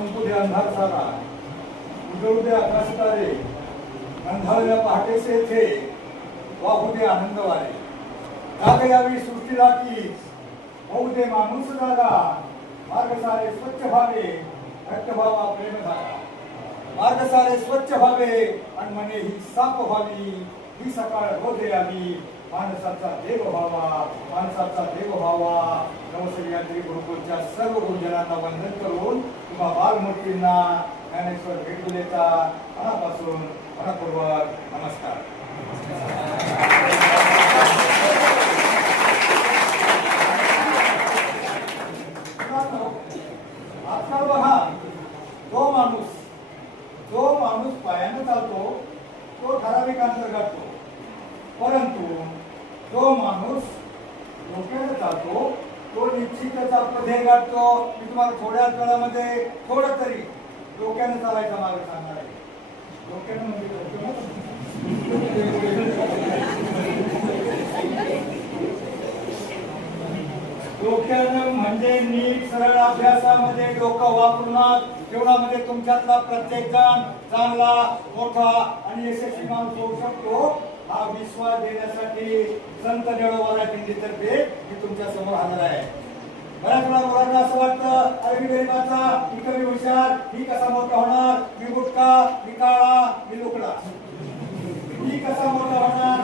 संपू दे अंधार सारा, उजळू दे आकाश तारे, अंधारल्या पहाटेचे थे, वाहू दे आनंद वारे, जाग यावी सृष्टीला की होऊ दे माणूस जागा, मार्ग सारे स्वच्छ व्हावे रक्त व्हावा प्रेम धागा, मार्ग सारे स्वच्छ व्हावे आणि मने ही साफ व्हावी, ही सकाळ रोज यावी, माणसाचा देव व्हावा, माणसाचा देव व्हावा. नवसह्याद्री गुरुकुलच्या सर्व गुरुजनांना वंदन करून किंवा बालमूर्तींना ज्ञानेश्वर भेटुलेचा मनापासून मनपूर्वक नमस्कार. आजकाल बघा, जो माणूस पायाने चालतो तो ठराविक अंतर गाठतो, परंतु जो माणूस डोक्याने चालतो तो निश्चितच पदे गाठतो. मी तुम्हाला थोड्याच वेळामध्ये थोडं तरी डोक्याने चालायचा मार्ग सांगणार आहे. डोक्याने म्हणजे डोक्यानं म्हणजे नीट सरळ अभ्यासामध्ये डोकं वापरणार. जीवनामध्ये तुमच्यातला प्रत्येक जण चांगला, मोठा आणि यशस्वी माणूस होऊ शकतो हा विश्वास देण्यासाठी संत निळोबातर्फे मी तुमच्या समोर हजर आहे. बऱ्याच वेळा मुलांना असं वाटतं, अरे मी गरीबाचा, मी कमी हुशार, मी कसा मोठा होणार, मी गुटखा, मी काळा, मी लुकडा, मी कसा मोठा होणार.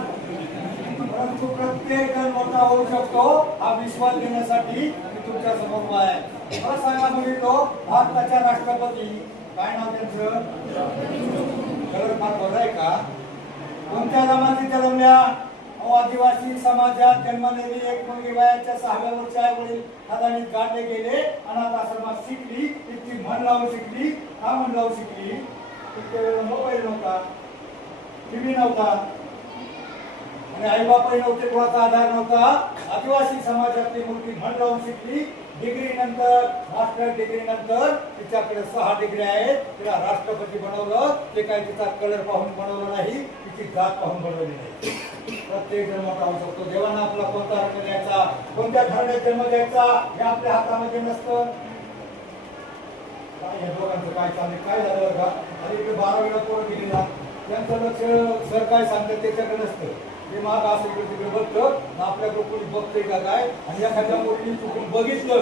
परंतु प्रत्येक जण मोठा होऊ शकतो हा विश्वास देण्यासाठी मी तुमच्या समोर आहे. मला सांगा बघितलो, भारताच्या राष्ट्रपती काय नाव त्यांचं? कलर फार बरं आहे का? कोणत्या जमातीत जन्मल्या? आदिवासी समाजात जन्मलेली एक मुलगी वयाच्या 6व्या वर्षी आई वडील हाताने काढले गेले, अनाथ आश्रमात शिकली. इतकी मन लावून शिकली. का मन लावून शिकली? त्यावेळेला मोबाईल नव्हता, टीव्ही नव्हता आणि आई बापही नव्हते, कोणाचा आधार नव्हता. आदिवासी समाजातली मुलगी मन लावून शिकली. डिग्री नंतर, मास्टर डिग्री नंतर तिच्याकडे 6 डिग्री आहेत. तिला राष्ट्रपती बनवलं. ते काही तिचा कलर पाहून बनवलं नाही, तिची जात पाहून बनवली नाही. प्रत्येक जण मोठा होऊ शकतो. देवानं आपला कोणता रंग द्यायचा, कोणत्या घराण्यात जन्म द्यायचा हे आपल्या हातामध्ये नसतं. या दोघांचं काय चाललंय, काय झालं का? आणि इकडे 12वीला पोरं गेलेला, त्यांचं लक्ष सर काय सांगतात त्याच्याकडे नसतं. ते माग असं इकडे तिकडे बघतं, आपल्या कोणी बघतंय का काय, आणि एखाद्या मुलीने चुकून बघितलं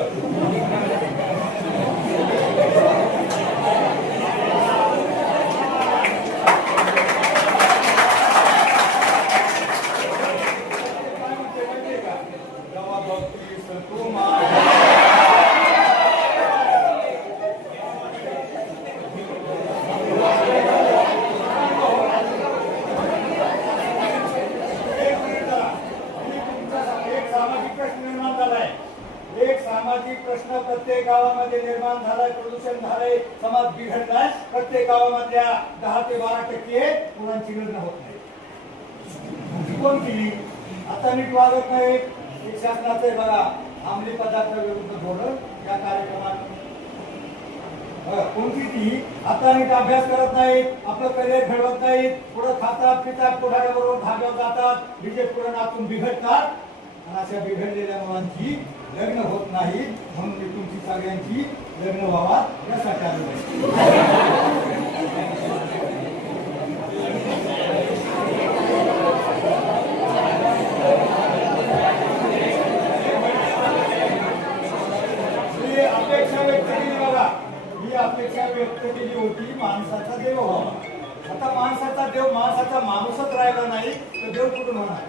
प्रश्न प्रत्येक गावामध्ये निर्माण झालाय, प्रदूषण झालंय, समाज बिघडलाय. प्रत्येक गावामधल्या 10 ते 12% मुलांची लग्न होत नाही. कोण केली? आता नीट वागत नाही. एक शासनाचं आहे बघा, अंमली पदार्थ विरुद्ध धोरण या कार्यक्रमात कोणती ती आता नीट अभ्यास करत नाहीत, आपलं करिअर घडवत नाहीत, पुढे खातात पितात, पुढाऱ्याबरोबर धाब्यावर जातात, डीजे पुढे नाचून बिघडतात. आणि अशा बिघडलेल्या मुलांची लग्न होत नाही. म्हणून मी तुमची सगळ्यांची लग्न व्हावा यासाठी आलो आहे. अपेक्षा व्यक्त केली बघा, ही अपेक्षा व्यक्त केली होती माणसाचा देव व्हावा. आता माणसाचा देव, माणसाचा माणूसच राहिला नाही तर देव कुठून होणार?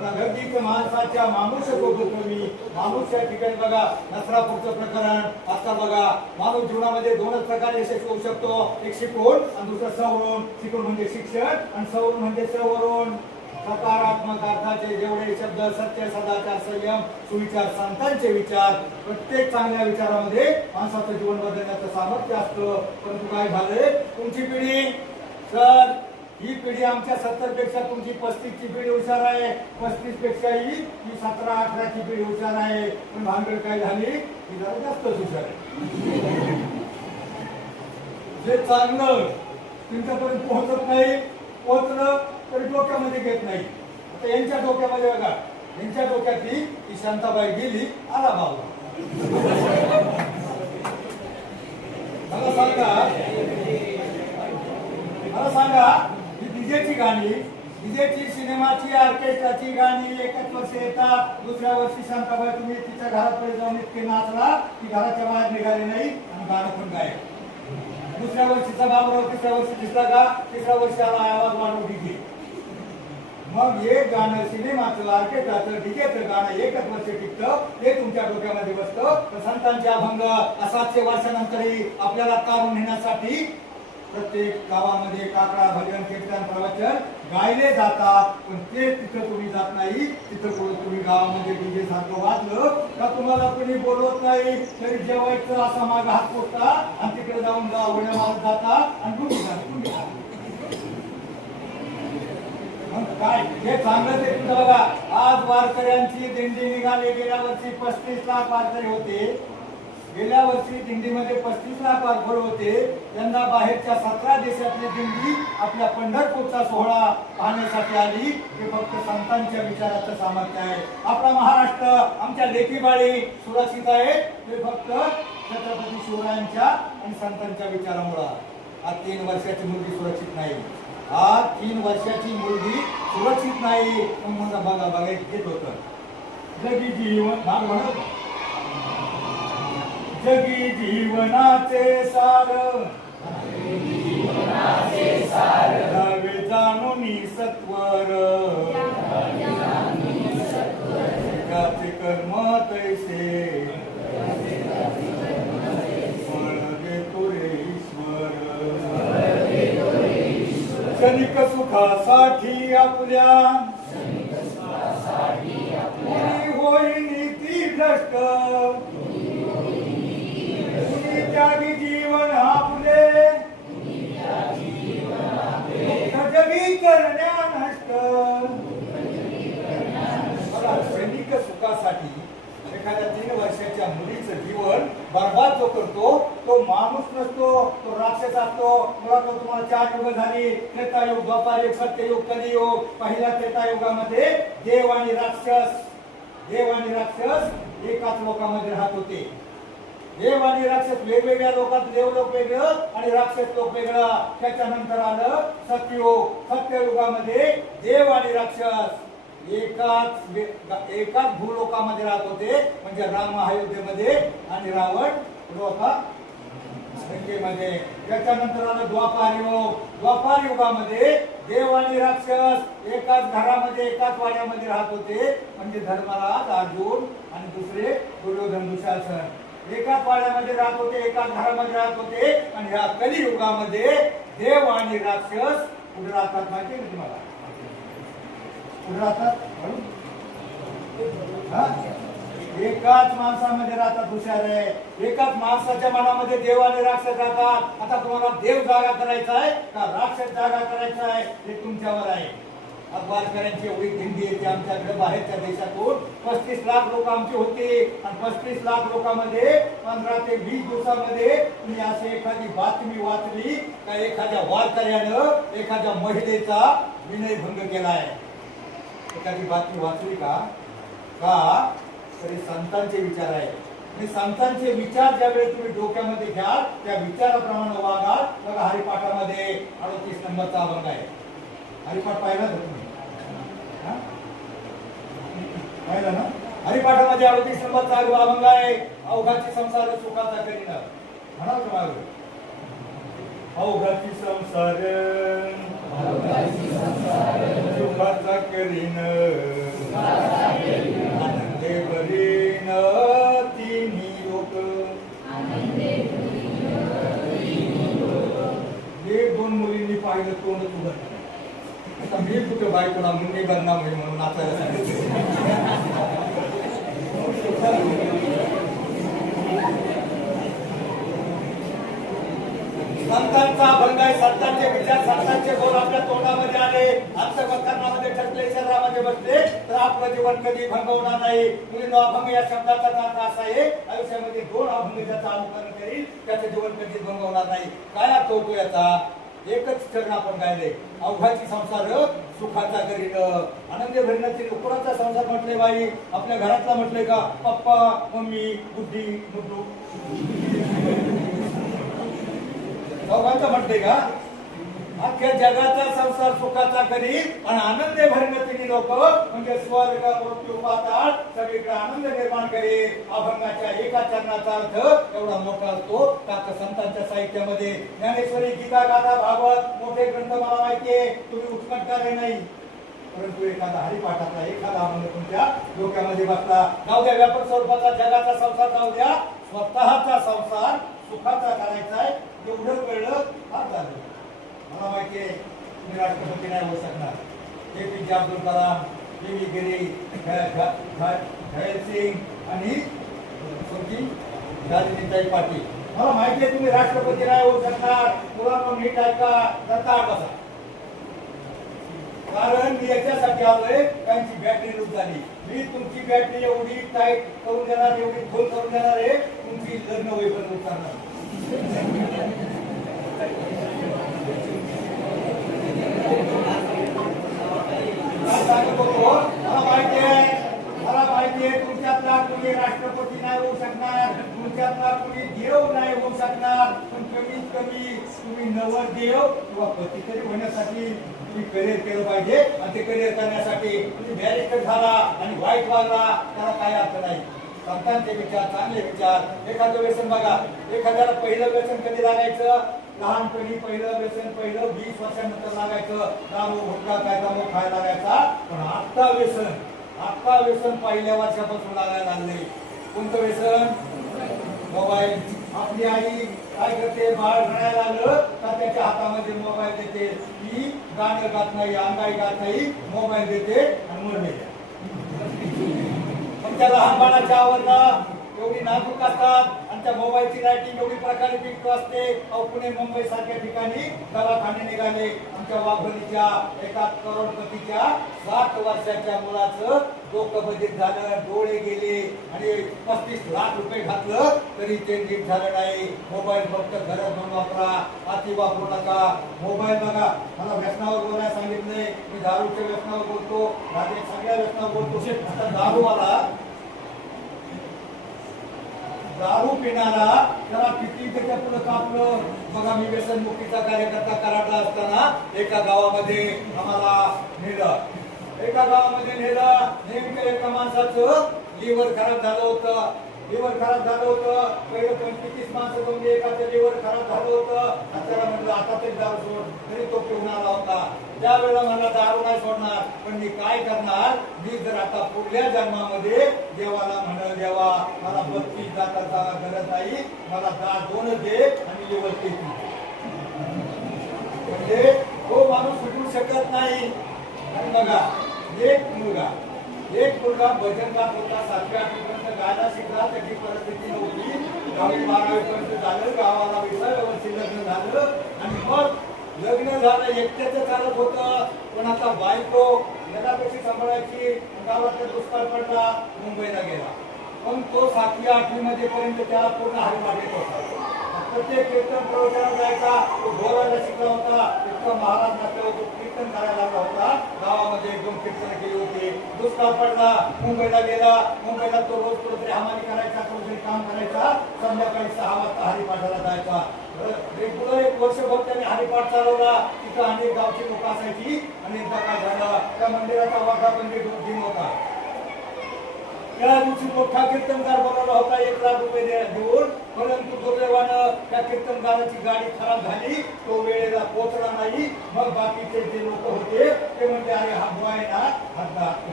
गर्दीत माणसाच्या माणूस होतो मी माणूस. या ठिकाणी बघा नसरापूरचं प्रकरण. आता बघा माणूस जीवनामध्ये 2च प्रकारे यशस्वी होऊ शकतो, एक शिकून आणि दुसरं सवरून. शिकून म्हणजे शिक्षण आणि सवरून म्हणजे सवरून. सकारात्मक अर्थाचे जेवढे शब्द, सत्य, सदाचार, संयम, सुविचार, संतांचे विचार, प्रत्येक चांगल्या विचारामध्ये माणसाचं जीवन बदलण्याचं सामर्थ्य असतं. परंतु काय झालंय, तुमची पिढी सर, ही पिढी आमच्या 70 पेक्षा तुमची 35 ची पिढी हुशार आहे. 35 पेक्षा ही 17-18 ची पिढी हुशार आहे. पण भानगड काय झाली, ही जरा जास्तच हुशार आहे. जे चांगलं तुमच्यापर्यंत पोहोचत नाही, पोहोचलं तरी डोक्यामध्ये घेत नाही. आता यांच्या डोक्यामध्ये बघा, यांच्या डोक्यातली ती शांताबाई गेली, आला बाबा. गाणी, विजेची सिनेमाची ऑर्केस्ट्राची गाणी एकच वर्षी येतात, दुसऱ्या वर्षी शांताबाई तुम्ही तिच्या घराकडे जाऊन इतके नाचला की घराच्या बाहेर निघाले नाही आणि गाणं पण गायब. दुसऱ्या वर्षीचा बाबराव तिसऱ्या वर्षी दिसला का, तिसऱ्या वर्षी आला आवाज वाढवून डीजे. मग हे गाणं सिनेमाचं ऑर्केस्ट्राचं डीजेचं गाणं एकच वर्ष टिकतं, ते तुमच्या डोक्यामध्ये बसतं. तर संतांचे अभंग 700 वर्षानंतरही आपल्याला तारून नेण्यासाठी प्रत्येक गावामध्ये काकडा भजन कीर्तन प्रवचन गायले जातात. पण ते तिथं तुम्ही जात नाही. तिथं तुम्ही गावामध्ये डीजे सारखं वाजलं का तुम्हाला कोणी बोलवत नाही, तरी जेवायचं असा मागा हात पोचता आणि तिकडे जाऊन उड्या मारत जाता आणि डुबी मग काय हे चांगलं ते तुझं बघा. आज वारकऱ्यांची दिंडी निघाली. गेल्या वर्षी 35 लाख वारकरी होते. गेल्या वर्षी दिंडीमध्ये 35 लाख वारकरी होते. यंदा बाहेरच्या 17 देशातली दिंडी आपल्या पंढरपूरचा सोहळा पाहण्यासाठी आली. हे फक्त संतांच्या विचाराचं सामर्थ्य आहे. आपला महाराष्ट्र आमच्या लेकीबाळी सुरक्षित आहे ते फक्त छत्रपती शिवरायांच्या आणि संतांच्या विचारामुळे. आज 3 वर्षाची मुलगी सुरक्षित नाही. आज 3 वर्षाची मुलगी सुरक्षित नाही. बघा बघायला घेत होत जगी जीवन म्हणत जगी जीवनाचे सार द्यावे जाणून सत्वर त्याचे कर्म तैसे फळ देतो रे ईश्वर. क्षणिक सुखासाठी आपल्या होई नीती भ्रष्ट त्यागी जीवन आपले जगी करण्या नष्ट. क्षणिक सुखासाठी एखाद्या 3 वर्षाच्या मुलीचं जीवन बर्बाद जो करतो तो माणूस नसतो, तो राक्षस असतो. मुळात तुम्हाला 4 युग झाली, त्रेतायुग, द्वापारयुग, सत्ययुग, कलियुग. पहिल्या त्रेतायुगामध्ये देव आणि राक्षस एकाच लोकांमध्ये राहत होते. देव आणि राक्षस वेगवेगळ्या लोकात, देवलोक वेगळं आणि राक्षस लोक वेगळं. त्याच्यानंतर आलं सत्ययुग. सत्ययुगामध्ये देव आणि राक्षस एकाच भूलोकामध्ये राहत होते. म्हणजे राम अयोध्येमध्ये आणि रावण होता लंकेमध्ये. त्याच्यानंतर आलं द्वापार युग. द्वापार युगामध्ये देव आणि राक्षस एकाच घरामध्ये एकाच वाड्यामध्ये राहत होते. म्हणजे धर्मराज अर्जुन आणि दुसरे दुर्योधन दुशासन एकाच वाड्यामध्ये राहत होते, एकाच घरामध्ये राहत होते. आणि ह्या कलियुगामध्ये देव आणि राक्षस कुठे राहतात माहिती आहे तुम्हाला? कुठे राहतात? एकाच माणसामध्ये राहतात. हुशार आहे. एकाच माणसाच्या मनामध्ये देव आणि राक्षस राहतात. आता तुम्हाला देव जागा करायचा आहे का राक्षस जागा करायचा आहे हे तुमच्यावर आहे. वारकऱ्यांची एवढी दिंडी येते आमच्याकडे बाहेरच्या देशातून. 35 लाख लोक आमची होती आणि 35 लाख लोकांमध्ये 15 ते 20 दिवसामध्ये तुम्ही अशी एखादी बातमी वाचली का एखाद्या वारकऱ्यानं एखाद्या महिलेचा विनयभंग केलाय? एखादी बातमी वाचली का? तरी संतांचे विचार आहे. आणि संतांचे विचार ज्यावेळी तुम्ही डोक्यामध्ये घ्याल त्या विचाराप्रमाणे वागाल. बघा हरिपाठामध्ये 38 नंबरचा अभंग आहे. हरिपाठ पाहिला तर तुम्ही पाहिला ना? हरिपाठामध्ये 38 नंबरचा अभंग आहे. अवघाची संसार सुखाचा करीन. म्हणा तुम्हाला अवघाची संसार सुखाचा करीन आनंदे भरीन तिन्ही लोक. एक 2 मुलींनी पाहिलं तोंड उघडलं. आता मी कुठे बायकोला मुंडी बनणार नाही म्हणून नाचायला सांगितलं. संतांचा अभंग आहे. संतांचे विचार, संतांचे बोल आपल्या तोंडामध्ये आले, अंतःकरणामध्ये ठसले, शरीरामध्ये बसले तर आपलं जीवन कधी भंग होणार नाही. मुलींनो, अभंग या शब्दाचा अर्थ असा आहे आयुष्यामध्ये 2 अभंग ज्याचं अनुकरण करील त्याचं जीवन कधी भंग होणार नाही. काय अर्थ होतो याचा? एकच चरण आपण गायले. अवघाची संसार सुखाचा करीन आनंद भरण्याची. कोणाचा संसार म्हटले बाई? आपल्या घरातला म्हटले का? पप्पा, मम्मी, बुद्धी, मुद्दू अवघाचा म्हटले का? अख्ख्या जगाचा संसार सुखाचा करी आणि आनंदे भरणं तिने लोक म्हणजे स्वर्ग मृत्यू पाताळ सगळीकडे आनंद निर्माण करी. अभंगाच्या एका चरणाचा अर्थ एवढा मोठा असतो का संतांच्या साहित्यामध्ये ज्ञानेश्वरी गीता गाथा भागवत मोठे ग्रंथ मला माहितीये तुम्ही उत्कटणारे नाही, परंतु एखादा हरिपाठाचा एखादा अभंग तुमच्या डोक्यामध्ये बसला. जाऊ द्या व्यापक स्वरूपाचा जगाचा संसार जाऊ द्या, स्वतःचा संसार सुखाचा करायचा आहे एवढं कळलं फार झालं. मला माहितीये तुम्ही राष्ट्रपती नाही होऊ शकणार. APJ अब्दुल कलाम, JV गिरी, सिंग आणि राजनीताई पाटील, मला माहितीये तुम्ही राष्ट्रपती नाही होऊ शकणार. मुलांना नीट ऐका, दत्ता बसा. कारण मी याच्यासाठी आलोय त्यांची बॅटरी लूज झाली. मी तुमची बॅटरी एवढी टाईट करून देणार, एवढी खोल करून देणार आहे तुमची लग्न होईपर्यंत उतरणार. मला माहितीये तुमच्यातला कुणी राष्ट्रपती नाही होऊ शकणार, तुमच्यातला कुणी देव नाही होऊ शकणार, पण कमीत कमी तुम्ही नवरदेव किंवा पती तरी होण्यासाठी तुम्ही करिअर केलं पाहिजे. आणि ते करिअर करण्यासाठी तुम्ही बॅरिस्टर झाला आणि वाईट वागला त्याला काही अर्थ नाही. संतांचे विचार चांगले विचार. एखादं व्यसन बघा, एखाद्याला पहिलं व्यसन कधी लागायचं, लहानपणी पहिलं व्यसन 20 वर्षानंतर लागायचं. दारू गुटखा काय मग खायला लागायचा. पण आता व्यसन पहिल्या वर्षापासून लागायला लागले. कोणतं व्यसन? मोबाईल. आपली आई काय करते, बाळ रडायला लागलं का त्याच्या हातामध्ये मोबाईल देते. ती गाणं गात नाही, अंगाई गात नाही, मोबाईल देते आणि मरणे. पण त्या लहान बाळाच्या आवडणं एवढी नाजूक असतात आणि त्या मोबाईलची लाईटिंग एवढी प्रकारे पिंक असते. पुणे मुंबई सारख्या ठिकाणी दवाखाने निघाले. आमच्या वाघोलीच्या एका करोडपतीच्या 7 वर्षाच्या मुलाचं डोकं बधीर झालं, डोळे गेले आणि 35 लाख रुपये घातलं तरी ते नीट झालं नाही. मोबाईल फक्त घरात म्हणून वापरा, अति वापरू नका. मोबाईल बघा, मला व्यसनावर बोलायला सांगितलंय, मी दारूच्या व्यसनावर बोलतो, रात्री सगळ्या व्यसनावर बोलतो. आता दारूवाला दारू पिणारा त्याला किती त्याच्या पुढे कापलं बघा. मी व्यसनमुक्तीचा कार्यकर्ता कराडला असताना एका गावामध्ये आम्हाला नेलं. नेमकं एका माणसाचं लिव्हर खराब झालं होतं. पहिलं 25 माणसं म्हणजे एकाचं लिव्हर खराब झालं होतं. त्याला म्हटलं आता तरी दारू सोड, तरी तो पिऊन आला होता. त्यावेळेला मला दारू नाही सोडणार, पण मी काय करणार, मी जर आता पुढल्या जन्मामध्ये देवाला म्हणल, देवा मला 32 दाताचा गरज नाही, मला दात 2 दे आणि लिव्हर 3. म्हणजे तो माणूस सुटू शकत नाही. आणि बघा, एक मुलगा भजन गात होता, 7वी-8वी पर्यंत गायला शिकला. त्याची परिस्थिती नव्हती. 10वी-12वी पर्यंत झालं, गावाला व्यवस्थित लग्न झालं आणि मग लग्न झालं, एकट्याचं चालत होतं. पण आता बायको याला कशी सांभाळायची, गावात दुष्काळ पडला, मुंबईला गेला. पण तो 7वी-8वी मध्ये पर्यंत त्याला पूर्ण हरिपाठ येत होता. प्रत्येक कीर्तन प्रवचनात जायचा, तो बोलायला शिकला होता. इतका महाराज नसल्यावर तो कीर्तन करायला लागला होता. गावामध्ये 1-2 कीर्तन केली होती. दुष्काळ पडला, मुंबईला गेला. मुंबईला तो रोज कुठेतरी हमाली करायचा, कुठेतरी काम करायचा. संध्याकाळी 6 वाजता हरिपाठाला जायचा. रेग्युलर 1 वर्षभर त्याने हरिपाठ चालवला. तिथं अनेक गावची लोक असायची. आणि एकदा काय झालं, त्या मंदिराचा वर्धापन दिन होता. त्या दिवशी मोठा कीर्तनकार बोलावला होता 1 लाख रुपये देऊन. परंतु दुर्दैवानं त्या कीर्तनकाराची गाडी खराब झाली, तो वेळेला पोहोचला नाही. मग बाकीचे जे लोक होते ते म्हणते, अरे हा बुवा आहे ना,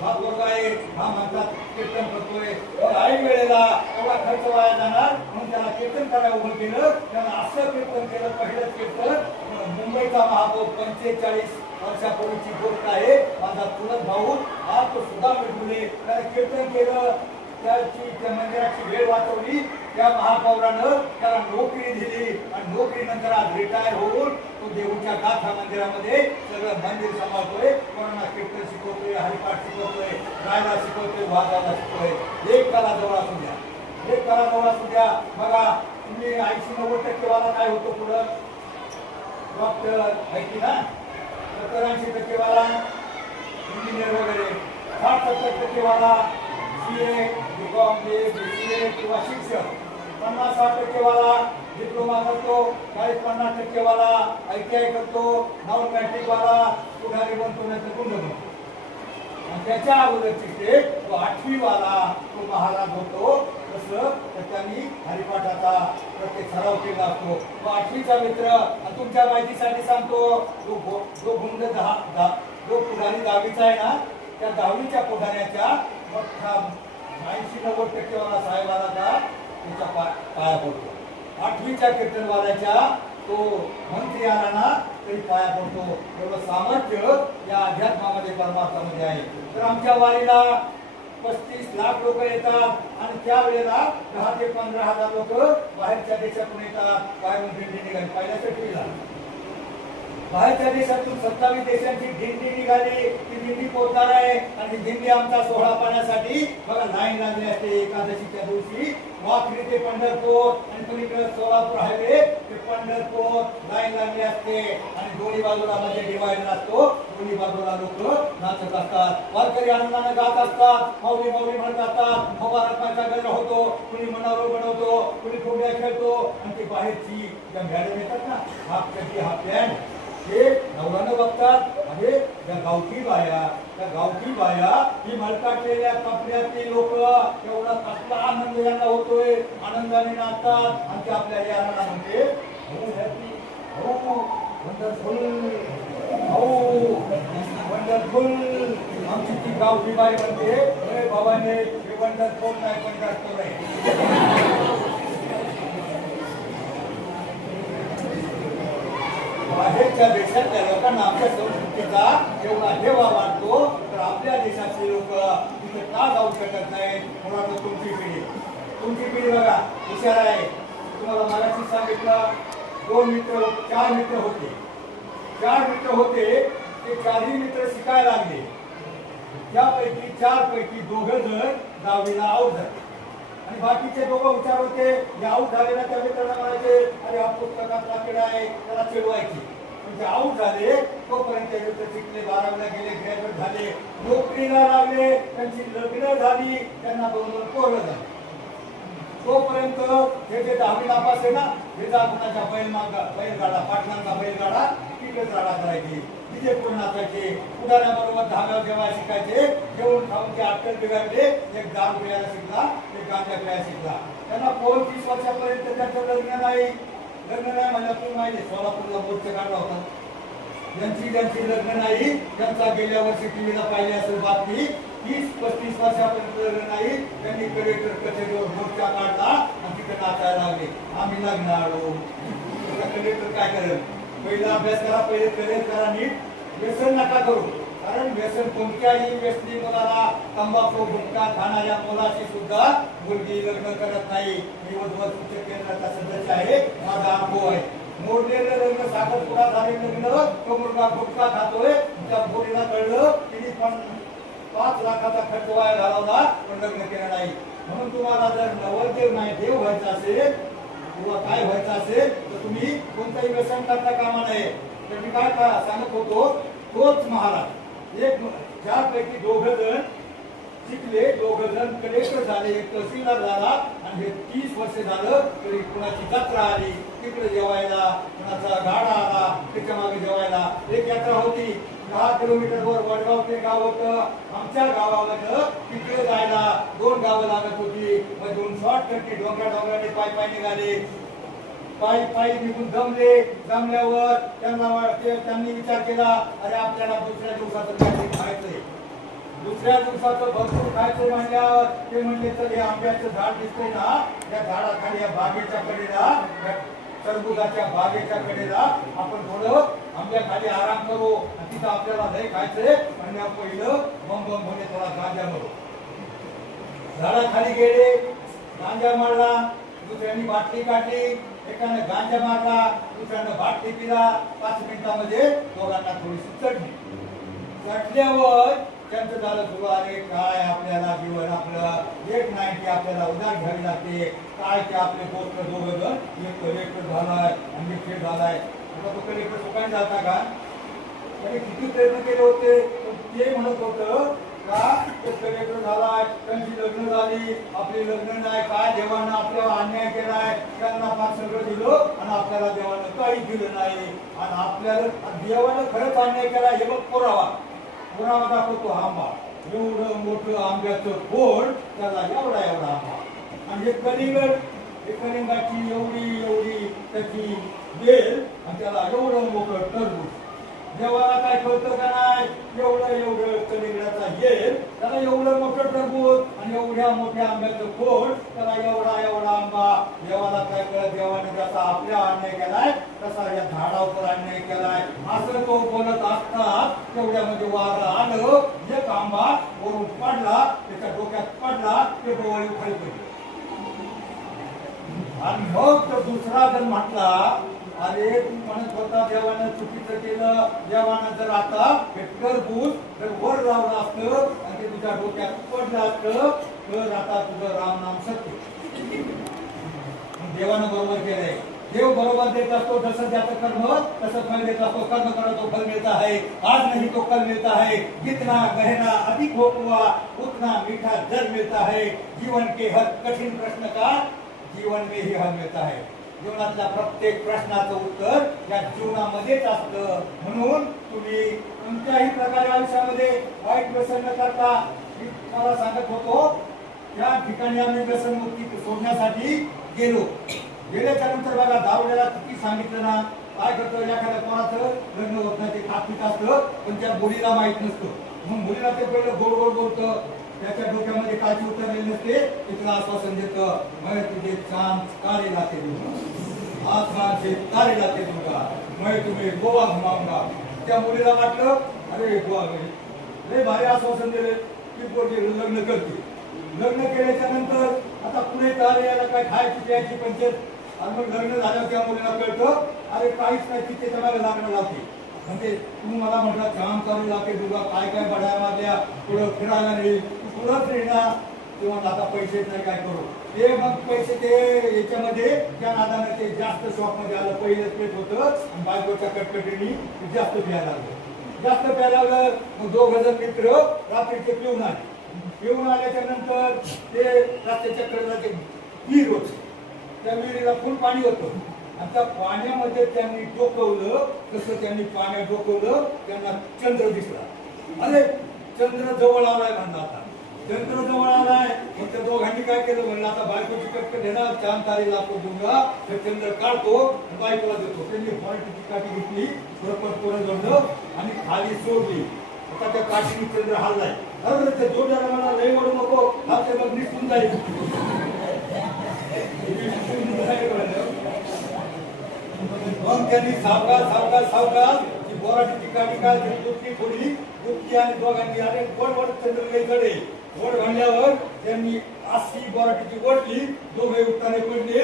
हा वर्ग आहे, हा म्हणतात कीर्तन करतोय, काही वेळेला एवढा खर्च वाया जाणार म्हणून त्याला कीर्तन करायला उभं केलं. त्याला असं कीर्तन केलं, पहिलं कीर्तन मुंबईचा महापौर 45 वर्षापूर्वीची गोष्ट आहे. माझा चुलत भाऊ हा तो सुद्धा मिळवले. त्याने कीर्तन केलं, त्या मंदिराची वेळ वाचवली. त्या महापौरानं त्याला नोकरी दिली आणि नोकरीनंतर आज रिटायर होऊन तो देऊच्या गाथा मंदिरामध्ये सगळं मंदिर सांभाळतोय. कोणाला कीर्तन शिकवतोय, हरिपाठ शिकवतोय, गायला शिकवतोय, वाजायला शिकवतोय. एक कला जवळ असू द्या. बघा, तुम्ही 80-90% वाला काय होतो पुढं, डॉक्टर ऐकी ना, 70-80% वाला इंजिनियर वगैरे, 60-70% वाला CA, BCom, BCA किंवा शिक्षक, 50-60% वाला डिप्लोमा करतो, 40-50% वाला ITI करतो, नॉन मॅट्रिक वाला पुढारी बनतो, नाही गुंड बनतो. आणि त्याच्या अगोदरची स्टेज तो 8वी वाला तो महाराज होतो. तसं त्यांनी हरिपाठाचा प्रत्येक सराव केला असतो. तो 8वीचा मित्र. आणि तुमच्या माहितीसाठी सांगतो, जो गुंड जो पुढारी 10वीचा आहे ना, त्या 10वीच्या पुढाऱ्याच्या 80-90% वाला साहेबाला त्याच्या पाया पडतो. 8वीच्या कीर्तनवाल्याच्या तो मंत्री आला ना तरी पाया पडतो. एवढं सामर्थ्य या अध्यात्मामध्ये परमार्थामध्ये आहे. तर आमच्या वारीला 35 लाख लोक येतात आणि त्यावेळेला 10 ते 15,000 लोक बाहेरच्या देशातून येतात. बाहेरून दिंडी निघाली पाहिल्यासाठी बाहेरच्या देशातून 27 देशांची दिंडी निघाली. ती दिंडी पोहोचणार आहे आणि ही दिंडी आमचा सोहळा पाहण्यासाठी बघा लाईन लागली असते. एकादशीच्या दिवशी वाखरी ते पंढरपूर आणि पलीकडे सोलापूर हायवे ते पंढरपूर लाईन लागली असते आणि दोन्ही बाजूला मध्ये डिवायडर असतो. दोन्ही बाजूला लोक नाचत असतात. वारकरी आनंदाने गात असतात. माऊली माऊली म्हणत असतात. मुबारकाचा गजर होतो. कुणी मनोरम बनवतो, कुणी फुगड्या खेळतो. आणि ती बाहेरची ज्या मॅडम येतात ना, हाफ चड्डी हाफ पॅन्ट हे नवरानं बघतात. अरे त्या गावठी बाया ही मलकाटलेल्या कपड्यातली लोक एवढा कसला आनंद यांना होतोय. आनंदाने नाचतात आणि ते आपल्या याला म्हणते वंडरफुल. आमची ती गावठी बाई म्हणते बाबाने हे वंडरफुल नाही वंडरफुल आहे. बाहेरच्या देशातल्या लोकांना आपल्या संस्कृतीचा एवढा हेवा वाटतो, तर आपल्या देशातले लोक तिथे का जाऊ शकत नाही? मुळात तुमची पिढी बघा हुशार आहे. तुम्हाला मराठी सांगितलं 4 मित्र होते. ते 4ही मित्र शिकायला लागले. त्यापैकी 4 पैकी 2 जण 10वीला आऊट झाले आणि बाकीचे 2 हुशार होते. या आऊट झालेला त्या मित्रांना म्हणायचे अरे हा पुस्तकातला किडा आहे, त्याला चिडवायचे. म्हणजे आऊट झाले तोपर्यंत मित्र शिकले, 12वीला गेले, ग्रॅज्युएट झाले, नोकरीला लागले, त्यांची लग्न झाली, त्यांना 2 पोरं झाली. तोपर्यंत हे जे 10वी नापास आहे ना, हे जा कुणाच्या बैलगाडा पाटणाचा बैलगाडा तिकडे राडा करायची, तिथे पूर्ण नाचायचे. पुढाऱ्याबरोबर धाब्यावर जेव्हा शिकायचे. जेवण खाऊन ते अक्कल बिघडले. एक दारू प्यायला शिकला, एक गांजा प्यायला शिकला. त्यांना 30 वर्षापर्यंत त्यांचं लग्न नाही म्हणजे तुम्ही माहिती सोलापूरला मोर्चा काढला होता. ज्यांची लग्न नाही त्यांचा गेल्या वर्षी टीव्हीला पाहिली असेल बातमी. 30-35 वर्षापर्यंत लग्न नाही. त्यांनी कलेक्टर कचेरीवर मोर्चा काढला आणि तिथे नाचायला लागले. आम्ही लग्न आलो. कलेक्टर काय करेल? पहिला अभ्यास करा, पहिले करेल करा नीट. व्यसन नका करू. कारण व्यसन कोणत्याही व्यसनी मुलाला तंबाखू गुटखा खाणाऱ्या मुलाशी सुद्धा मुलगी लग्न करत नाही. मी वधू केंद्राचा सदस्य आहे, माझा अनुभव आहे. मोडलेलं लग्न साखरपुडा झाले लग्न, तो मुलगा गुटखा खातोय. त्या पोरीला कळलं तिने 5 लाखाचा खर्च वाया घालवला पण लग्न केलं नाही. म्हणून तुम्हाला जर नवरदेव नाही देव व्हायचा असेल किंवा काय व्हायचं असेल तर तुम्ही कोणताही व्यसन करता कामा नये. तर मी काय सांगत होतो, तोच महाराज 4 पैकी 2 जण शिकले, 2 जण कलेक्टर झाले, एक तहसीलदार झाला आणि हे 30 वर्ष झालं तरी कुणाची जत्रा आली तिकडे जेवायला, कुणाचा गाडा आला त्याच्या मागे जेवायला. एक यात्रा होती 10 किलोमीटरवर वडगाव ते गाव होतं. आमच्या गावामध्ये तिकडे जायला 2 गावं लागत होती. मधून शॉर्टकट डोंगराने पाय निघाले. पायी निघून जमल्यावर त्यांनी विचार केला अरे आपल्याला दुसऱ्या दिवसाचं काहीतरी खायचंय. दुसऱ्या दिवसाचं भरपूर खायचं म्हणल्यावर ते म्हणले तर हे आंब्याचं झाड दिसतंय ना, या झाडाखाली या बागेच्या कडेला, टरबुजाच्या बागेच्या कडेला आपण थोडं आंब्याखाली आराम करू. तिथं आपल्याला लय खायचंय म्हणल्या पहिलं बम म्हणे थोडा गांजा मारू. झाडाखाली गेले, गांजा मारला. दुसऱ्यांनी बाटली काढली, एकाने गांजा मारला, दुसऱ्यानं बाटली पिला. 5 मिनिटांमध्ये दोघांना थोडीशी चढल्यावर त्यांचं झालं सुरू. अरे काय आपल्याला जीवन आपलं 190 आपल्याला उधार घ्यावी लागते. काय ते आपले पोस्ट 2 जण एक कलेक्टर झालाय आणि एक फेल झालाय. आता तो कलेक्टर सुकायला जाता का? त्याने किती प्रयत्न केले होते. ते म्हणत होतं का कलेक्टर झालाय, त्यांची लग्न झाली, आपली लग्न नाही, काय देवानं आपल्याला अन्याय केलाय, त्यांना फार सगळं दिलं आणि आपल्याला देवानं काही दिलं नाही. आणि आपल्याला देवानं खरंच अन्याय केला हे बघ पुरावा दाखवतो आंबा. एवढं मोठं आंब्याचं खोड, त्याला एवढा एवढा आंबा. आणि हे कलिंगाची एवढी त्याची वेल आणि त्याला एवढं मोठं टरबूज. देवाला काय कळतं का नाही, एवढं कलिंगडाचा येल, त्याला एवढं मोठं टरबूज आणि एवढ्या मोठ्या आंब्याचं खोड, त्याला एवढा आंबा. देवाला काय कळत, देवाने जसा आपल्या अन्याय केलाय तसा या झाडावर अन्याय केलाय. असं तो बोलत असतात तेवढ्यामध्ये वारं आलं, एक आंबा वरून पडला, त्याच्या डोक्यात पडला, ते डोळे खाली पडले. आणि मग तो दुसरा जण म्हटला, अरे तू म्हणत होता देवानं चुकीचं केलं, देवानं जर आता हे टरबूज जर वर लावलं असतं आणि ते तुझ्या डोक्यात पडलं असतं तर आता तुझं राम नाम सत्य. देवानं बरोबर केलंय. देव बरोबर देत असतो, जसं ज्याचं कर्म तसं फल देत असतो. कर्म करा तो फल मिळता है, आज नहीं तो कल मिळता है. जितना गहना अधिक हो हुआ उतना मीठा जल मिळता है. जीवन के हर कठीण प्रश्न का जीवन में ही हल मिळता है. जीवनातल्या प्रत्येक प्रश्नाचं उत्तर या जीवनामध्येच असतं. म्हणून तुम्ही कोणत्याही प्रकारे आयुष्यामध्ये वाईट व्यसन न करता, मी तुम्हाला सांगत होतो त्या ठिकाणी आम्ही व्यसनमुक्ती सोडण्यासाठी गेल्याच्या नंतर बघा दारुड्याला किती सांगितलं ना, काय करतो, एखाद्या कोणाचं लग्न होत नाही, ते खापीत असतं पण त्या मुलीला माहित नसतं. मग मुलीला ते पहिलं गोड बोलतं, त्याच्या डोक्यामध्ये काची उतरलेली नसते, तिथलं आश्वासन देतं, मैं तुझे चांद तारे लाते दूंगा, आसमान से तारे लाते दूंगा, मैं तुम्हें गोवा घुमाऊंगा. त्या मुलीला वाटलं अरे गोवा लय भारी आश्वासन दिले की पोरगी लग्न करते. लग्न केल्याच्या नंतर आता पुणे तारे याला काय खायची प्यायची पंचायत. आणि मग लग्न झाल्यावर त्या मुलीला कळतं अरे काहीच नाही, तिथे त्याला लागणं लावते. म्हणजे तू मला म्हटलं काम करू लागते तुला काय बढायला लागल्या, पुढं फिरायला नाही, तू पुढंच येणार, किंवा आता पैसे नाही काय करू. ते मग पैसे ते याच्यामध्ये त्या नादाने ते जास्त शॉप मध्ये आलं. पहिलेच पेट होतं आणि बायकोच्या कटकटीने जास्त प्यायला लागलं. जास्त प्यायला लागलं. मग दोघं जण मित्र रात्रीचे पिऊन आले. पिऊन आल्याच्या नंतर ते रस्त्याच्या कडेला ते विहीर होत, त्या विहिरीला फुल पाणी होतं. आणि त्या पाण्यामध्ये त्यांनी डोकवलं. कसं त्यांनी पाण्यात डोकवलं, त्यांना चंद्र दिसला. अरे चंद्र जवळ आलाय म्हणला. आता चंद्र जवळ आलाय. मग त्या दोघांनी काय केलं म्हणलं, आता बायकोची कटकट देणार, चांद तारे लावतो दुंगा, ते चंद्र काढतो बायकोला देतो. त्यांनी व्हाईटची काठी घेतली, बरोबर पुढे जोडलं आणि खाली सोडली. आता त्या काठीने चंद्र हल्लाय. अरे ते जोडल्याला मला लय ओढू नको, हा ते मग निघून जाईल. मग त्यांनी सावकाश ती बोराटीची काठी काढली, दुखली थोडी दुखली आणि दोघांनी अरे गोड चंद्र कडे गोड घालल्यावर त्यांनी अशी बोराटीची ओढली. दोघे उत्ताने पडले.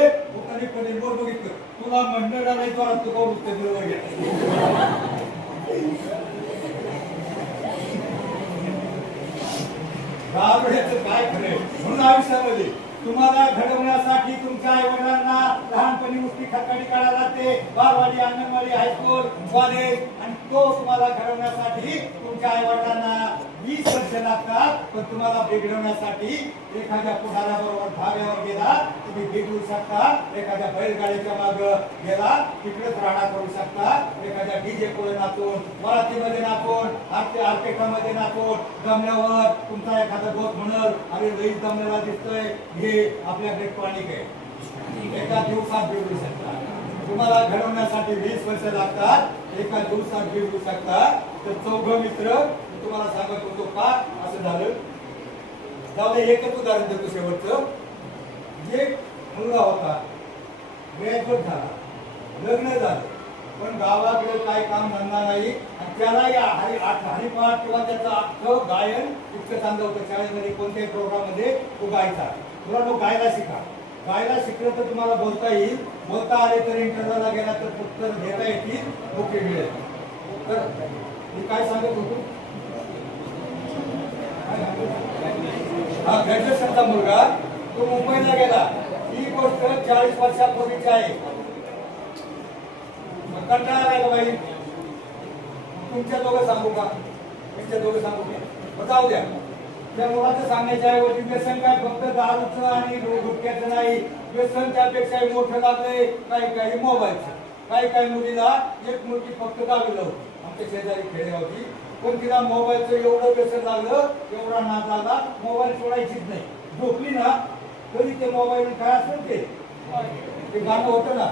वर बघितलं, तुला म्हणणार नाही जोरात तू करू चंद्रवर घ्या. काय खरंय. म्हणून आयुष्यामध्ये तुम्हाला घडवण्यासाठी तुमच्या आई वडिलांना लहानपणी गोष्टी खटखटी काढायला लागते. बालवाडी, अंगणवाडी, हायस्कूल, कॉलेज. आणि तो तुम्हाला घडवण्यासाठी तुमच्या आई वडिलांना 20 वर्ष लागतात. पण तुम्हाला बिघडवण्यासाठी एखाद्या पुढाऱ्याबरोबर धाब्यावर गेला तुम्ही बिघडू शकता. एखाद्या बैलगाडीच्या माग गेला तिकडेच राडा करू शकता. एखाद्या डीजे पुढे नाचून, मराठीमध्ये नाचून, आर्केस्ट्रामध्ये नाचून जमल्यावर तुमचा एखादा दोस्त म्हणल अरे लई जमलेला दिसतोय, हे आपल्याकडे टॉनिक आहे. एका दिवसात बिघडू शकता. तुम्हाला घडवण्यासाठी 20 वर्ष लागतात, एका दिवसात बिघडू शकता. तर चौघ मित्र तुम्हाला सांगत होतो का असं झालं. जाऊ दे, एकच उदाहरण देतो शेवटचं. एक मुलगा होता, ग्रॅज्युएट झाला, लग्न झालं, पण गावाकडे काय काम धंदा नाही. आणि त्याला या हरिपाठ किंवा त्याचं अख्खं गायन इतकं चांगलं होतं. शाळेमध्ये कोणत्याही प्रोग्राम मध्ये तो गायचा. तुला तो गायला शिका. गायला शिकलं तर तुम्हाला बोलता येईल. बोलता आले तर इंटरव्ह्यूला गेला तर उत्तर घेता येतील, नोकरी मिळेल. तर मी काय सांगत होतो, हा ग्रॅज्युएशनचा मुलगा तो मुंबईला गेला. ही गोष्ट 40 वर्षापूर्वीची आहे. कंटाळा आला बाई. तुमच्या दोघं सांगू का, तुमच्या दोघं सांगू का, जाऊ द्या. त्या मुलाचं सांगण्याच्या ऐवजी व्यसन काय फक्त दारूचं आणि गुटख्याचं नाही, व्यसन त्यापेक्षाही मोठं लागलंय काही काही मोबाईलचं. काही मुलीला एक मुलगी फक्त 10वीला होती, आमच्या शेजारी खेडेगावची, पण तिला मोबाईलचं एवढं व्यसन लागलं, एवढा नाद लागला, मोबाईल सोडायचीच नाही. झोपली ना तरी ते मोबाईल काय असतं ते गाणं होतं ना,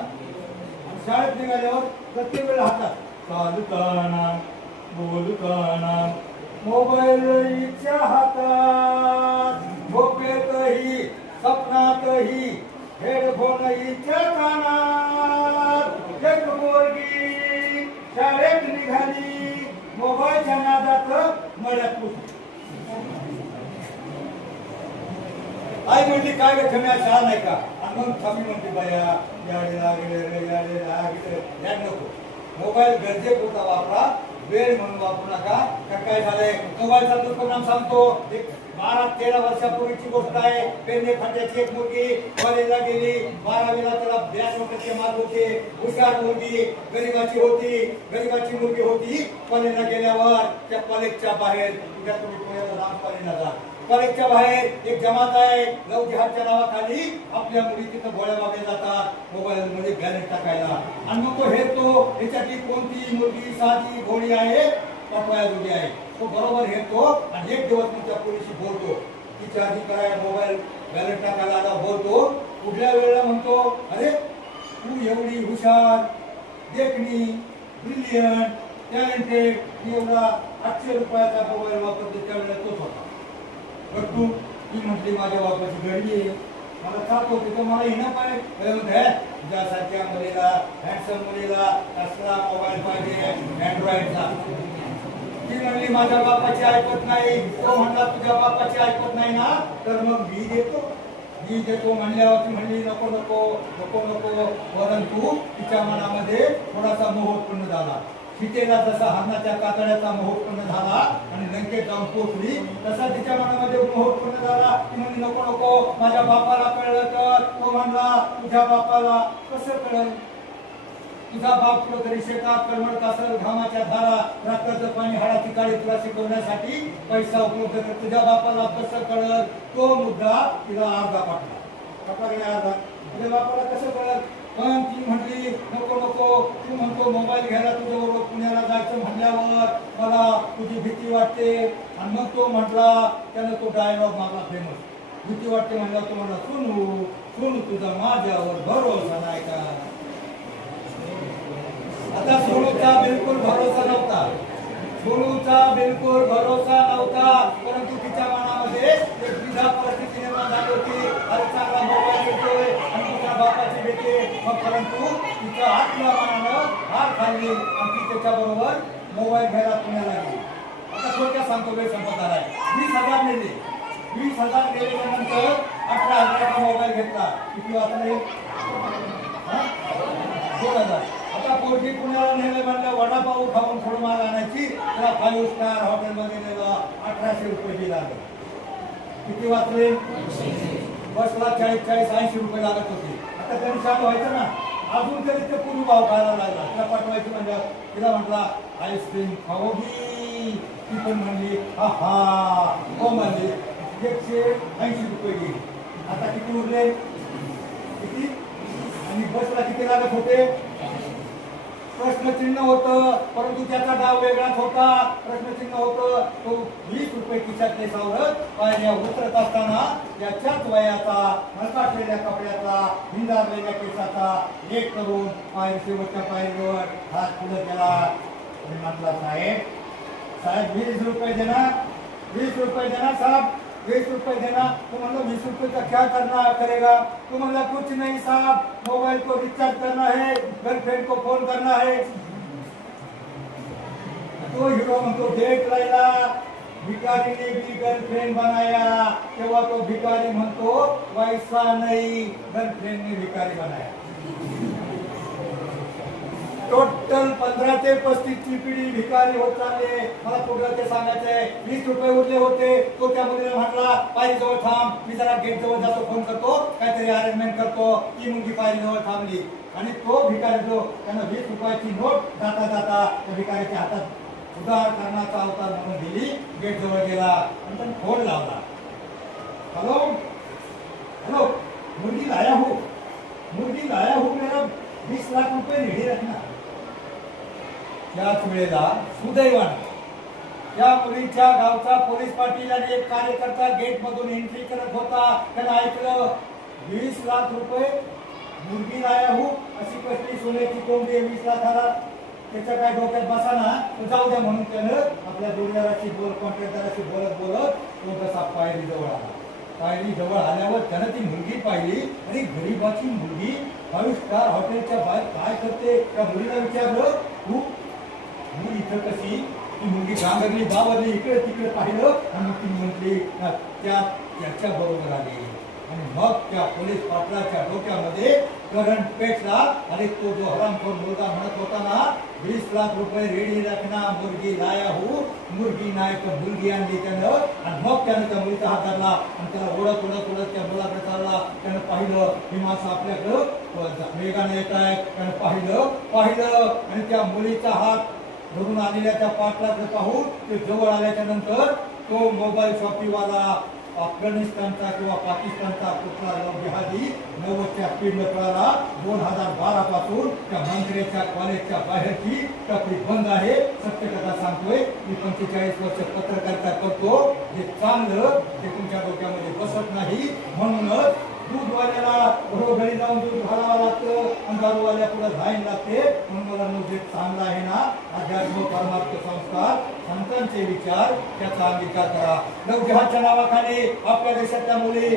शाळेत निघाल्यावर प्रत्येक वेळ हातात चालताना बोलताना मोबाईल हिच्या हातात, झोपेतही स्वप्नातही हेडफोन हिच्या कानात. एक मुलगी शाळेत निघाली, मोबाईलच्या नादात मळ्यात पुसली. आई म्हणली काय ग ठेवण्या शाळा नाही का? आणि मग थांबी म्हणते बाया याडे लागले या नको. मोबाईल गरजेपुरता वापरा, वेळ म्हणून वापरू नका. काय झालंय मोबाईलचा दुष्परिणाम सांगतो. एक 12-13 वर्षापूर्वीची गोष्ट आहे. पेरणे फाट्याची एक मुलगी कॉलेजला गेली, 12वीला त्याला 82% मार्क होते. हुशार मुलगी, गरीबाची मुलगी होती. कॉलेजला गेल्यावर त्या कॉलेजच्या बाहेर कॉलेजच्या बाहेर एक जमात आहे, लव जिहादच्या नावाखाली आपल्या मुली तिथं गोळ्या मागे जातात मोबाईल मध्ये बॅलन्स टाकायला. आणि मग तो हेरतो याच्यातली कोणती मुलगी साधी भोळी आहे पटवाया जोडी आहे, तो बरोबर हेरतो. आणि एक दिवस तुमच्या पोलिशी बोलतो, ती चार्जिंग करायला मोबाईल बॅलन्स टाकायला आला बोलतो. कुठल्या वेळेला म्हणतो अरे तू एवढी हुशार, देखणी, ब्रिलियंट, टॅलेंटेड, एवढा 800 रुपयाचा मोबाईल वापरतो त्यावेळेला तोच होता. तू ती म्हटली माझ्या बापाची घडी आहे, मला चालत होती तर मला हिनं पाहिजे तुझ्यासारख्या मुलीला, हँडसम मुलीला कसला मोबाईल पाहिजे अँड्रॉइडचा. ती म्हणली माझ्या बापाची ऐकत नाही. तो म्हणला तुझ्या बापाची ऐकत नाही ना तर मग मी देतो म्हणल्यावर ती म्हणली नको नको नको नको. परंतु तिच्या मनामध्ये थोडासा मोह उत्पन्न झाला. सीतेला जसा हरणाच्या कातड्याचा मोह उत्पन्न झाला आणि लंकेत जाऊन पोचली, तसा तिच्या मनामध्ये मोह उत्पन्न झाला. ती म्हणली नको नको माझ्या बापाला कळलं तर. तो म्हणला तुझ्या बापाला कसं कळलं? तुझा बाप तुला तरी शेतात कळमळत असेल, घामाच्या धारा, रात्राचं पाणी, हाडाची काळी तुला शिकवण्यासाठी पैसा उपलब्ध कर. तुझ्या बापाला कसं कळलं? तो मुद्दा तिला अर्धा पाठला अर्धा. तुझ्या बापाला कसं कळलं? पण ती म्हटली नको नको, तू म्हणतो मोबाईल घ्यायला तुझ्याबरोबर पुण्याला जायचं म्हणल्यावर मला तुझी भीती वाटते. आणि मग तो म्हटला, त्यानं तो डायलॉग मागला फेमस, भीती वाटते म्हणला. तो म्हणला सोनू तुझा माझ्यावर भरोसा नाही का? आता सोनूचा बिलकुल भरोसा नव्हता, परंतु तिच्या मनामध्ये एक विधा परिस्थिती निर्माण झाली होती. अरे चांगला मोबाईल घेतोय आणि तुझ्या बापाची भेटे. परंतु तिच्या आतल्या मनानं हार खाल्ली आणि ती त्याच्याबरोबर मोबाईल घ्यायला पुण्याला गेली. आता थोडक्यात सांगतो, वेळ संपत आलाय. 20,000 नेले. 20,000 नेल्यानंतर 18,000चा मोबाईल घेतला. किती वाचले? 2,000. आता पोरगी पुण्याला नेलं म्हणलं वडापाव खाऊन थोडं माल आणायची, त्याला 5 स्टार हॉटेलमध्ये नेलं, 1,800 रुपये बिल आलं. किती वाचले? बसला 40-80 रुपये लागत होते. आता तरी चालू व्हायचं ना, अजून तरी ते पूर्वी भाव खायला लागला. तिला पाठवायची म्हणजे तिला म्हटला आईस्क्रीम खाओगी? ती पण म्हणली हा हो म्हणली. 180 रुपये गेली. आता किती उरले? किती? आणि बसला किती लागत होते? प्रश्नचिन्ह होतं, परंतु त्याचा डाव वेगळाच होता. प्रश्नचिन्ह होतं, तो 20 रुपये खिशातले सावरत पायऱ्या उतरत असताना त्याच्याच वयाचा, हलकाटलेल्या कपड्याचा, हिंदारलेल्या केसाचा एक तरुण शेवटच्या पायरीवर हात पुढे केला आणि म्हटला साहेब 20 रुपये देना, 20 रुपये देना साहब, 20 रुपये देना. तो म्हणला 20 रुपये का क्या करना करेगा? तो म्हणला कुछ नहीं साहब, मोबाइल को रिचार्ज करना है, गर्लफ्रेंड को फोन करना है. तो हीरो म्हणतो देख राहिला, भिकारीने भी गर्लफ्रेंड बनाया. तेव्हा तो भिकारी म्हणतो वैसा नहीं, गर्लफ्रेंडने भिकारी बनाया. टोटल 15 ते 35 ची पिढी भिकारी होत चालले. मला पुढे ते सांगायचंय. 20 रुपये उरले होते. तो त्या मुलीला म्हटला पायरी जवळ थांब, मी जरा गेट जवळ जातो, फोन करतो, काहीतरी अरेंजमेंट करतो. ती मुलगी पायरी जवळ थांबली आणि तो भिकारी जो त्यानं 20 रुपयाची नोट जाता जाता त्या भिकाऱ्याच्या हातात उदाहरणाचा अवतार म्हणून दिली, गेट जवळ गेला आणि त्यांनी फोन लावला. हॅलो हॅलो, मुलगी लाया हो, मुलगी लाया हो, मेरा 20 लाख रुपये रेडी रखना. त्याच वेळेला सुदैवाने त्या मुलीच्या गावचा पोलीस पाटील आणि एक कार्यकर्ता गेट मधून एंट्री करत होता. त्यानं ऐकलं 20 लाख रुपये, मुलगी लाया हो, अशी कसली सोन्याची कोंबडी 20 लाखाला. त्याच्या काय डोक्यात बसा ना, जाऊ द्या म्हणून त्यानं आपल्या जोडीदाराशी कॉन्ट्रॅक्टराशी बोलत तो कसा पायरी जवळ आला. पायरी जवळ आल्यावर त्यानं ती मुलगी पाहिली आणि गरीबाची मुलगी 5 स्टार हॉटेलच्या बाहेर काय करते. त्या मुलीला विचारलं, तू इथं कशी. ती मुलगी गांगरली बावरली, इकडे तिकडे पाहिलं आणि ती म्हटली त्याच्या बरोबर आली. आणि मग त्या पोलीस पाटलाच्या डोक्यामध्ये करंट पेटला. आणि तो जो हरामखोर मुलगा म्हणत होता ना, 20 लाख रुपये रेडी रखना, मुलगी लाया हो, मुलगी नाही तर मुलगी आणली त्यानं. आणि मग त्यानं त्या मुलीचा हात धरला आणि त्याला ओढत त्या मुलाकडे चालला. त्यानं पाहिलं ही माणसं आपल्याकडं वेगाने येत आहे. त्यानं पाहिलं आणि त्या मुलीचा हात धरून आलेल्या त्या पाटलाकडे पाहून ते जवळ आल्याच्या नंतर तो मोबाईल शॉपीवाला अफगाणिस्तानचा किंवा पाकिस्तानचा कुठला जिहादी 90च्या स्पीडने पळाला. 2012 पासून त्या मंत्र्याच्या कॉलेजच्या बाहेरची टपरी बंद आहे. सत्य कथा सांगतोय. मी 45 वर्ष पत्रकारिता करतो. हे चांगलं ते तुमच्या डोक्यामध्ये बसत नाही. म्हणूनच दूधवाल्याला घरोघरी जाऊन दूध घालावं लागतं आणि दारूवाल्या पुढे धाईन लागते. म्हणून मला जे चांगला आहे ना, अध्यात्म परमार्थ संस्कार, संतांचे विचार, त्याचा अंगीकार करा. लवजिहादच्या नावाखाली आपल्या देशातल्या मुली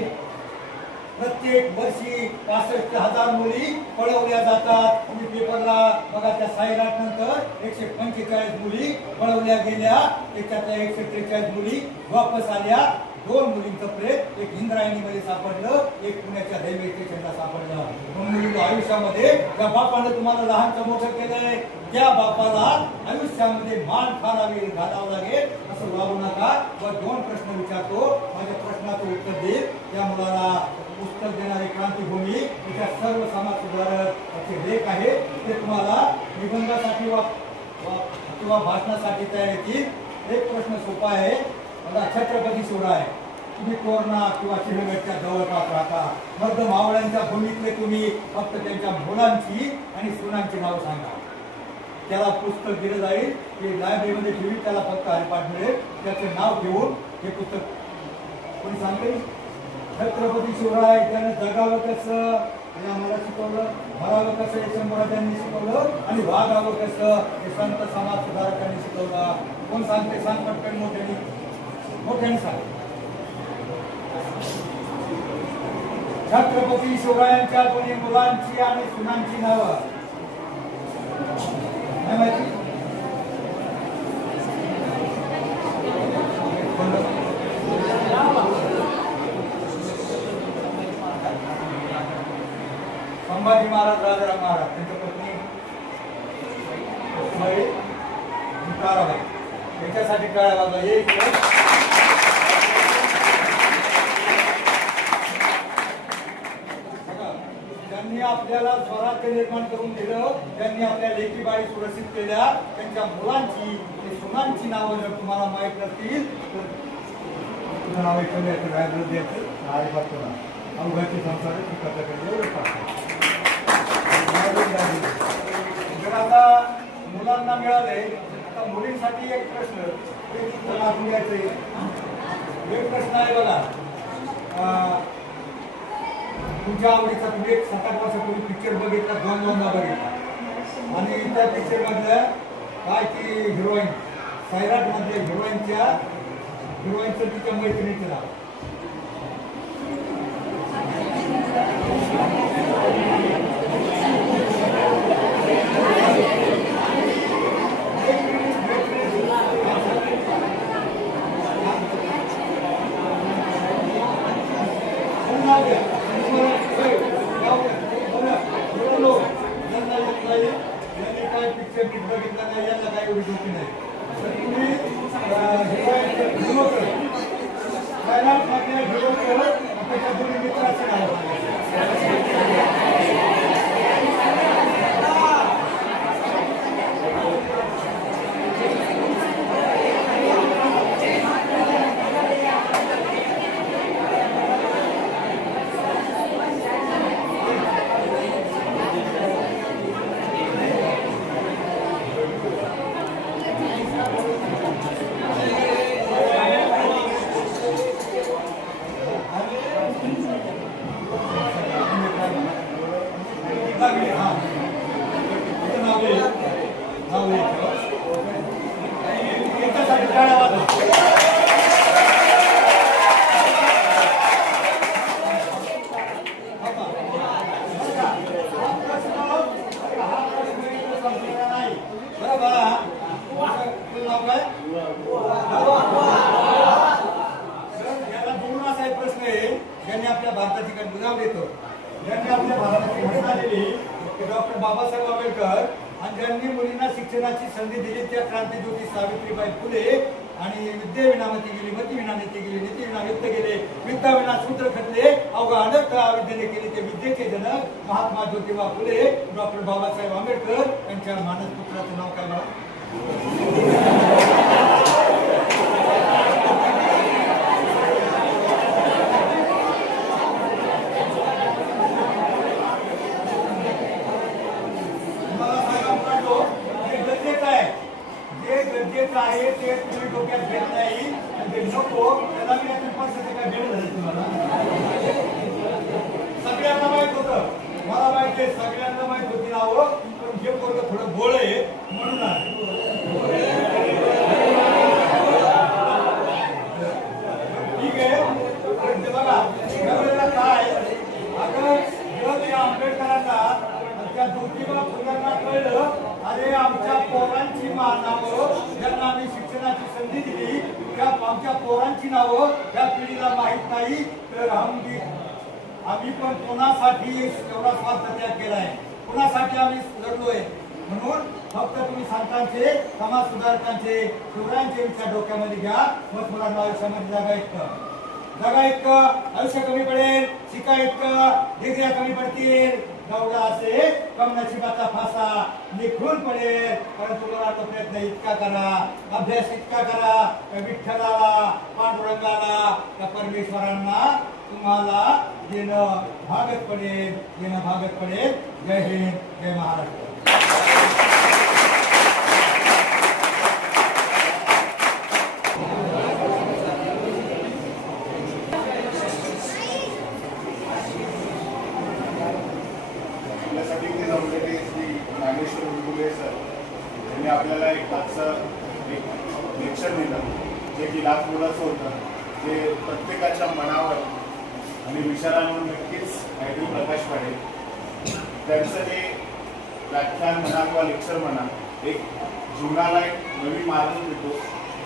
प्रत्येक वर्षी 65,000 मुली पळवल्या जातात. तुम्ही पेपरला बघा, त्या सायराट नंतर 145 मुली पळवल्या गेल्या. त्याच्यातल्या 143 मुली वापस आल्या. 2 मुलींचं प्रेत, एक इंद्रायणीमध्ये सापडलं, एक पुण्याच्या रेल्वे स्टेशनला सापडलं. मुलींच्या आयुष्यामध्ये त्या बापानं तुम्हाला लहानचं मोठं केलंय, त्या बापाला आयुष्यामध्ये मान घालावं लागेल असं वागू नका. व 2 प्रश्न विचारतो, माझ्या प्रश्नाचं उत्तर देईल. त्या मुलाला पुस्तक देणारी क्रांतीभूमी, त्याच्या सर्व समाज सुधारक लेख आहे, ते तुम्हाला निबंधासाठी किंवा भाषणासाठी तयार येतील. एक प्रश्न सोपा आहे. छत्रपती शिवराय, तुम्ही कोरोना किंवा शिवगडच्या जवळपास राहता. मर्द मावळ्यांच्या भूमीतले तुम्ही फक्त त्यांच्या मुलांची आणि सुनांची नाव सांगा. त्याला पुस्तक दिलं जाईल, ते लायब्ररीमध्ये ठेवी, त्याला फक्त हरिपाठ मिळेल. त्याचं नाव घेऊन हे पुस्तक कोणी सांगते. छत्रपती शिवराय, त्यानं जगावं कसं हे आम्हाला शिकवलं, मरावं कसं हे शंभराजांनी शिकवलं, आणि वागावं कसं हे संत समाज सुधारकांनी शिकवलं. कोण सांगते? सांग पटकन मोठ्याने सांग. छत्रपती शिवरायांच्या दोन्ही मुलांची आणि सुनांची नावं नाही माहिती? संभाजी महाराज, राजाराम महाराज, त्यांच्या पत्नी ताराबाई, याच्यासाठी काय बाबा एक त्यांनी आपल्याला स्वराज्य निर्माण करून दिलं. त्यांनी आपल्या लेकी बाळी सुरक्षित केल्या. त्यांच्या मुलांची आणि सुनांची नावं जर तुम्हाला माहीत नसतील तर तुझं नाव ऐकून द्यायचं आहे बघतो ना. अवघाची संसार जर आता मुलांना मिळाले, आता मुलींसाठी एक प्रश्न घ्यायचं. एक प्रश्न आहे बघा, तुमच्या आवडीचा तुम्ही एक 7-8 वर्षापूर्वी पिक्चर बघितला, 2 बघितला, आणि त्या पिक्चर मधल्या काय ती हिरोईन, सैराट मधल्या हिरोईनचं तिच्या मैत्रिणीचं नाव काय पिक्चर बघितला नाही, यांना काय एवढी डोकी नाही. तर तुम्ही त्याच्या दोन्ही मित्राचे नाव हा. तुझं नाव लिह. नाव लिह. याच्यासाठी टाळ्या वाजवा. ज्यांनी आपल्या भारताची गुलाम देतो, ज्यांनी आपल्या भारताची घटना दिली ते डॉक्टर बाबासाहेब आंबेडकर, आणि ज्यांनी मुलींना शिक्षणाची संधी दिली त्या क्रांतीज्योती सावित्रीबाई फुले, आणि विद्ये विना मती गेली, मती विना नीती गेली, नीती विना युक्त गेले, विद्या विना सूत्र खटले, अवघा अनेक विद्येने केले ते विद्येचे जनक महात्मा ज्योतिबा फुले डॉक्टर बाबासाहेब आंबेडकर यांच्या मानसपुत्राचं नाव काय मला? आहे ते तुम्ही डोक्यात घेत नाही, ते नको त्याला मी आता परिस्थिती काय भेट झाली तुम्हाला. सगळ्यांना माहित होतं, मला माहिती आहे, सगळ्यांना माहित होती नावं, पण जे पोरग थोडं भोळ आहे म्हणून ठीक आहे. बघा त्यावेळेला काय अगं जेव्हा त्या आंबेडकरांना त्या ज्योतिबा फुल्यांना कळलं, अरे आमच्या पोरांची नावं ज्यांना आम्ही शिक्षणाची संधी दिली त्या आमच्या पोरांची नावं त्या पिढीला माहीत नाही, तर आम्ही पण कोणासाठी एवढा स्वार्थ त्याग केलाय, कोणासाठी आम्ही लढलोय. म्हणून फक्त तुम्ही संतांचे, समाज सुधारकांचे, शिवरायांचे विचार डोक्यामध्ये घ्या, मग मुलांना आयुष्यामध्ये जागा इतकं आयुष्य कमी पडेल, शिका इतकं डिग्र्या कमी पडतील, दौडा असे कम नशिबाचा फासा निखून पडेल. परंतु मुलांचा प्रयत्न इतका करा, अभ्यास इतका करा, विठ्ठलाला, पांडुरंगाला, त्या परमेश्वरांना तुम्हाला देणं भागत पडेल. जय हिंद, जय महाराष्ट्र. आपल्याला एक लेक्चर दिलं जे की लाख मुलाचं होतं, जे प्रत्येकाच्या मनावर आणि विचारांवर नक्कीच काहीतरी प्रकाश पडेल. त्यांचं हे व्याख्यान म्हणा किंवा लेक्चर म्हणा एक जीवनाला एक नवीन मार्ग देतो,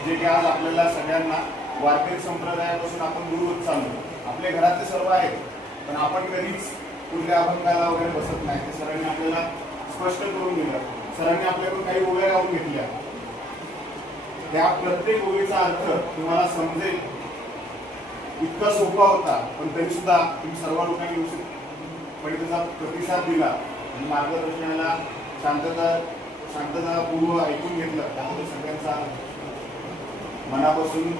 जे की आज आपल्याला सगळ्यांना वारकरी संप्रदायापासून आपण दूर होत चाललो. आपल्या घरातले सर्व आहेत, पण आपण कधीच कुठल्या अभंगाला वगैरे बसत नाही. ते सरांनी आपल्याला स्पष्ट करून दिलं. सरांनी आपल्याकडून काही ओव्या गाऊन घेतल्या, त्या प्रत्येक ओवीचा अर्थ तुम्हाला समजेल इतका सोपा होता, पण तरी सुद्धा तुम्ही सर्व लोकांनी व्यवस्थितपणे त्याचा प्रतिसाद दिला आणि मार्गदर्शनाला शांततापूर्व ऐकून घेतलं. त्यामुळे सगळ्यांचा मनापासून